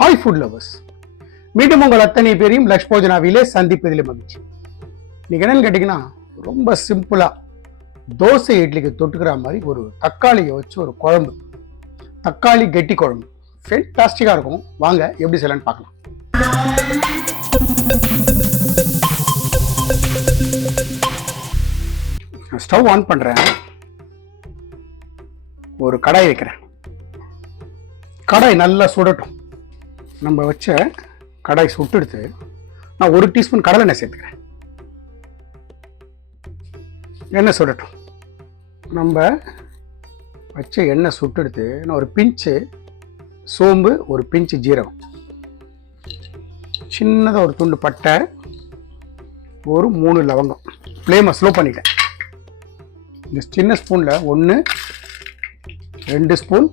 Hi food lovers, மீண்டும் உங்கள் அத்தனை பேரையும் லக்ஷ்போஜனாவிலே சந்திப்பதில் மகிழ்ச்சி. இன்னைக்கு என்னன்னு கேட்டிங்கன்னா, ரொம்ப சிம்பிளாக தோசை இட்லிக்கு தொட்டுக்கிற மாதிரி ஒரு தக்காளியை வச்சு ஒரு குழம்பு, தக்காளி கெட்டி குழம்பு ஃபென்டாஸ்டிக்காக இருக்கும். வாங்க எப்படி செய்யலான்னு பார்க்கலாம். ஸ்டவ் ஆன் பண்ணுறேன், ஒரு கடாய் வைக்கிறேன். கடாய் நல்லா சுடட்டும். நம்ம வச்ச கடாய் சுட்டெடுத்து நான் 1 டீஸ்பூன் கடலை எண்ணெய் சேர்த்துக்கிறேன். எண்ணெய் சுடட்டும். நம்ம வச்ச எண்ணெய் சுட்டெடுத்து நான் ஒரு பிஞ்சு சோம்பு, ஒரு பிஞ்சு ஜீரகம், சின்னதாக ஒரு துண்டு பட்டை, ஒரு 3 லவங்கம். ஃப்ளேமை ஸ்லோ பண்ணிட்டேன். இந்த சின்ன ஸ்பூனில் 1 2 ஸ்பூன்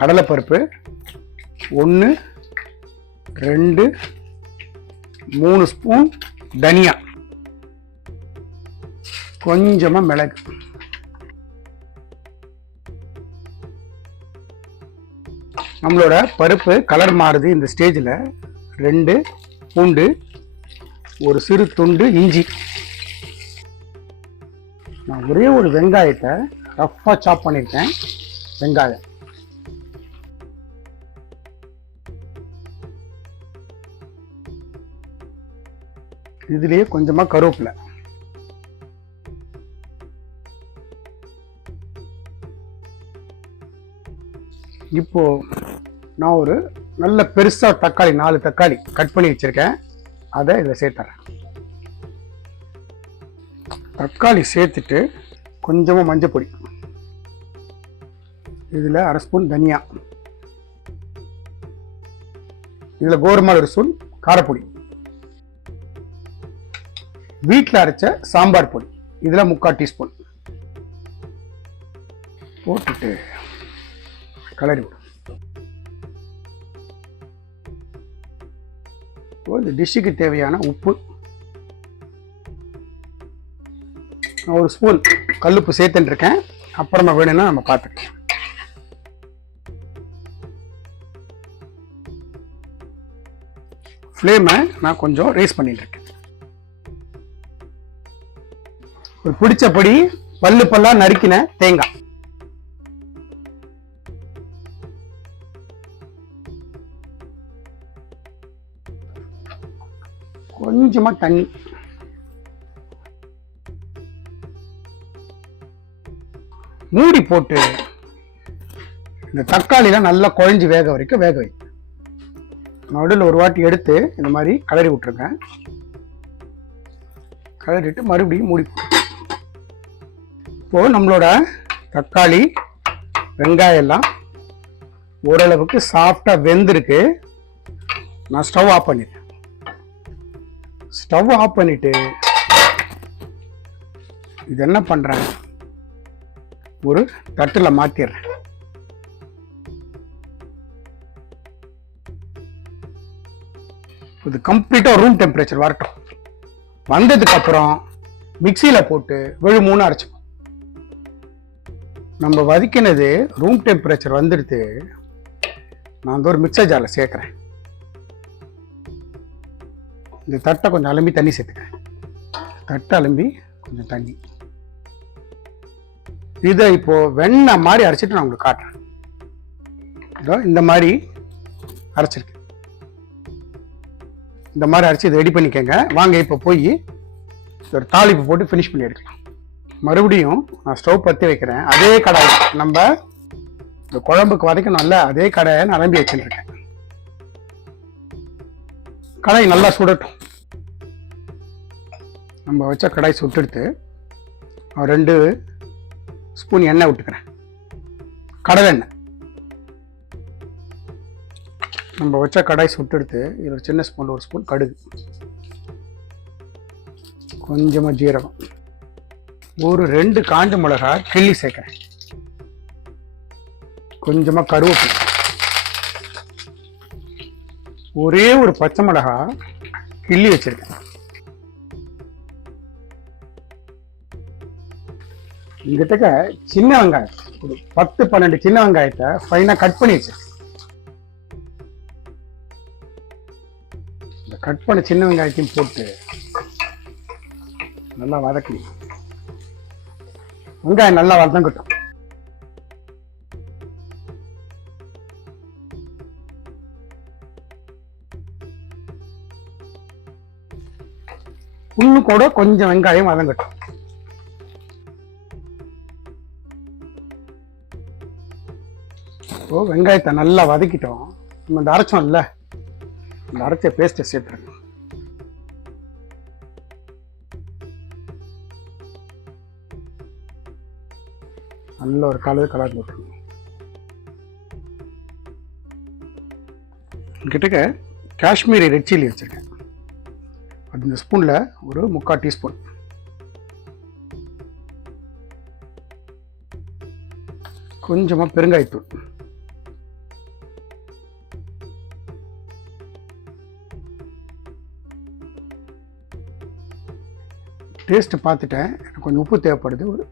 கடலைப்பருப்பு, 1 2 3 ஸ்பூன் தனியா, கொஞ்சமாக மிளகு, நம்மளோட பருப்பு கலர் மாறுது. இந்த ஸ்டேஜில் 2 பூண்டு, ஒரு சிறு துண்டு இஞ்சி, நான் ஒரே ஒரு வெங்காயத்தை ரஃப்பாக சாப் பண்ணியிருக்கேன். வெங்காயம், இதுலேயே கொஞ்சமாக கருவேப்பிலை, இப்போ நான் ஒரு நல்ல பெருசாக தக்காளி 4 தக்காளி கட் பண்ணி வச்சிருக்கேன், அதை இதில் சேர்த்துறேன். தக்காளி சேர்த்துட்டு கொஞ்சமாக மஞ்சள் பொடி, இதில் 1/2 ஸ்பூன் தனியா, இதில் கோரமால் 1 ஸ்பூன் காரப்பொடி, வீட்டில் அரைச்ச சாம்பார் பொடி, இதில் 3/4 டீஸ்பூன் போட்டுட்டு கலரி விடும். இந்த டிஷ்ஷுக்கு தேவையான உப்பு, நான் 1 ஸ்பூன் கல்லுப்பு சேர்த்துட்டுருக்கேன். அப்புறமா வேணும்னா நம்ம பார்த்துக்கலாம். ஃப்ளேமை நான் கொஞ்சம் ரேஸ் பண்ணிட்டு இருக்கேன். ஒரு பிடிச்சபடி பல்லு பல்லா நறுக்கின தேங்காய், கொஞ்சமா தண்ணி, மூடி போட்டு இந்த தக்காளிலாம் நல்லா குழஞ்சி வேக வரைக்கும் வேக வைக்கும். நடுவில் ஒரு வாட்டி எடுத்து இந்த மாதிரி கலரி விட்டுருங்க. கலரிட்டு மறுபடியும் மூடி போட்டு, இப்போ நம்மளோட தக்காளி வெங்காயம் எல்லாம் ஓரளவுக்கு சாஃப்டாக வெந்திருக்கு. நான் ஸ்டவ் ஆஃப் பண்ணிடுறேன். ஸ்டவ் ஆஃப் பண்ணிட்டு இது என்ன பண்ணுறேன், ஒரு தட்டில் மாற்றிடுறேன். இது கம்ப்ளீட்டாக ரூம் டெம்பரேச்சர் வரட்டும். வந்ததுக்கு அப்புறம் மிக்சியில் போட்டு வெறுமூணு அரைச்சிப்போம். நம்ம வதக்கினது ரூம் டெம்பரேச்சர் வந்துடுது. நான் ஒரு மிக்சர் ஜாரில் சேர்க்குறேன். இந்த தட்டை கொஞ்சம் அலம்பி தண்ணி சேர்த்துக்கிறேன். தட்டை அலம்பி கொஞ்சம் தண்ணி, இதை இப்போ வெண்ணெய் மாதிரி அரைச்சிட்டு நான் உங்களுக்கு காட்டுறேன். இதோ இந்த மாதிரி அரைச்சிருக்கேன். இந்த மாதிரி அரைச்சி இதை ரெடி பண்ணிக்கோங்க. வாங்க இப்போ போய் ஒரு தாளிப்பு போட்டு ஃபினிஷ் பண்ணி எடுக்கலாம். மறுபடியும் நான் ஸ்டவ் பற்றி வைக்கிறேன். அதே கடாய், நம்ம இந்த குழம்புக்கு வதக்கணும்ல, அதே கடாயை நான் அலம்பி வச்சுருக்கேன். கடாய் நல்லா சுடட்டும். நம்ம வச்ச கடாய் சுட்டெடுத்து 2 ஸ்பூன் எண்ணெய் விட்டுக்கிறேன். கடலை எண்ணெய். நம்ம வச்ச கடாய் சுட்டெடுத்து இதில் ஒரு சின்ன ஸ்பூன் 1 ஸ்பூன் கடுகு, கொஞ்சமாக ஜீரகம், ஒரு 2 காஞ்ச மிளகாய் கிள்ளி சேர்க்கிறேன், கொஞ்சமாக கருவேப்பிலை, ஒரே ஒரு பச்சை மிளகாய் கிள்ளி வச்சிருக்கேன். இங்கிட்ட சின்ன வெங்காயம் ஒரு 10-12 சின்ன வெங்காயத்தை ஃபைனாக கட் பண்ணி வச்சிருக்கேன். இந்த கட் பண்ண சின்ன வெங்காயத்தையும் போட்டு நல்லா வதக்கி, வெங்காயம் நல்லா வதங்கட்டும். இன்னும் கூட கொஞ்சம் வெங்காயம் வதங்கட்டும். வெங்காயத்தை நல்லா வதக்கிட்டோம். நம்ம இந்த அரைச்சோம்ல, இந்த அரைச்ச பேஸ்ட்டை சேர்த்துருங்க. நல்ல ஒரு கலர் போட்டுருங்க. கிட்டக்க காஷ்மீரி ரெட் சில்லி வச்சிருக்கேன். இந்த ஸ்பூன்ல ஒரு 3/4 டீஸ்பூன். கொஞ்சமா பெருங்காயத்தூள். டேஸ்ட் பார்த்துட்டேன், எனக்கு கொஞ்சம் உப்பு தேவைப்படுது, ஒரு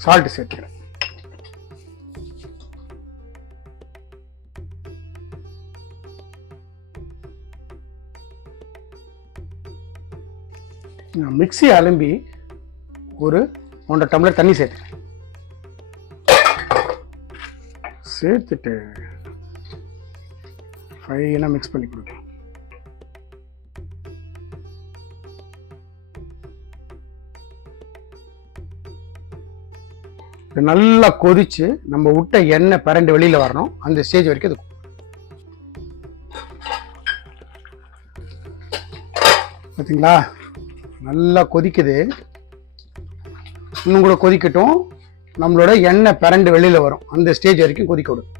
சால்ட் சேர்த்துக்கிறேன். மிக்ஸி அலம்பி ஒரு 1.5 டம்ளர் தண்ணி சேர்த்துட்டு ஃபைனாக மிக்ஸ் பண்ணி கொடுக்கணும். நல்லா கொதிச்சு நம்ம விட்ட எண்ணெய் பரண்டு வெளியில வரணும். அந்த ஸ்டேஜ் வரைக்கும் இது பார்த்தீங்களா, நல்லா கொதிக்குது. இன்னும் கூட கொதிக்கட்டும். நம்மளோட எண்ணெய் பரண்டு வெளியில வரும். அந்த ஸ்டேஜ் வரைக்கும் கொதிக்க விடும்.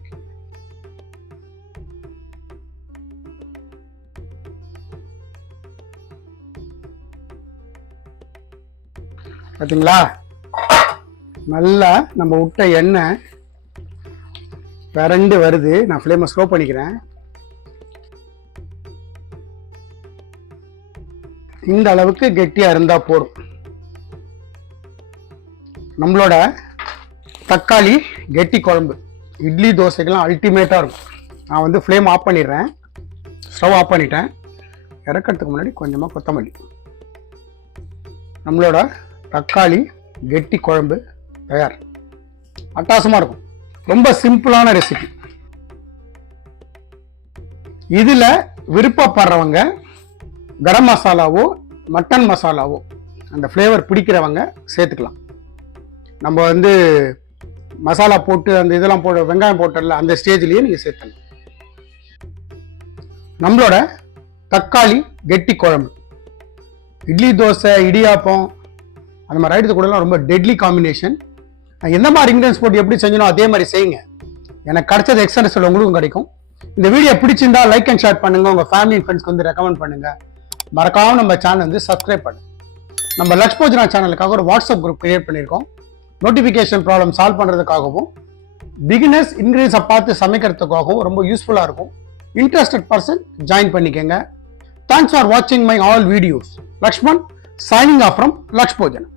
பார்த்தீங்களா, நல்லா நம்ம விட்ட எண்ணெய் பரண்டு வருது. நான் ஃப்ளேமை ஸ்லோ பண்ணிக்கிறேன். இந்த அளவுக்கு கெட்டியா இருந்தா போதும். நம்மளோட தக்காளி கெட்டி குழம்பு இட்லி தோசைக்கெல்லாம் அல்டிமேட்டா இருக்கும். நான் வந்து ஃப்ளேம் ஆஃப் பண்ணிடுறேன். ஸ்டவ் ஆஃப் பண்ணிட்டேன். இறக்கிறதுக்கு முன்னாடி கொஞ்சமா கொத்தமல்லி. நம்மளோட தக்காளி கெட்டி குழம்பு தயார். அட்டகாசமா இருக்கும். ரொம்ப சிம்பிளான ரெசிபி. இதுல விருப்பப்படுறவங்க கரம் மசாலாவோ மட்டன் மசாலாவோ அந்த ஃப்ளேவர் பிடிக்கிறவங்க சேர்த்துக்கலாம். நம்ம வந்து மசாலா போட்டு அந்த இதெல்லாம் போட்டு வெங்காயம் போட்டல அந்த ஸ்டேஜ்லயே நீங்க சேர்த்தலாம். நம்மளோட தக்காளி கெட்டி குழம்பு இட்லி தோசை இடியாப்பம் அந்த மாதிரி ஐட்டத்து கூடலாம் ரொம்ப டெட்லி காம்பினேஷன். எந்த மாதிரி இன்கிரியன்ஸ் போட்டு எப்படி செஞ்சனோ அதே மாதிரி செய்யுங்க. எனக்கு கிடைச்சது எக்ஸ்பீரியன்ஸ் உங்களுக்கும் கிடைக்கும். இந்த வீடியோ பிடிச்சிருந்தா லைக் அண்ட் ஷேர் பண்ணுங்க. உங்க ஃபேமிலி அண்ட் ஃப்ரெண்ட்ஸ்க்கு வந்து ரெக்கமெண்ட் பண்ணுங்க. மறக்காம நம்ம சேனல் வந்து சப்ஸ்கிரைப் பண்ணுங்க. நம்ம லக்ஷ்போஜனா சேனலுக்காக ஒரு வாட்ஸ்அப் குரூப் கிரியேட் பண்ணியிருக்கோம். நோட்டிஃபிகேஷன் ப்ராப்ளம் சால்வ் பண்றதுக்காகவும் பிகினர்ஸ் இன்கிரியன்ஸை பார்த்து சமைக்கிறதுக்காகவும் ரொம்ப யூஸ்ஃபுல்லா இருக்கும். இன்ட்ரெஸ்டட் பர்சன் ஜாயின் பண்ணிக்கங்க. தேங்க்ஸ் ஃபார் வாட்சிங் my all videos. Lakshman signing off from லக்ஷ்போஜனா.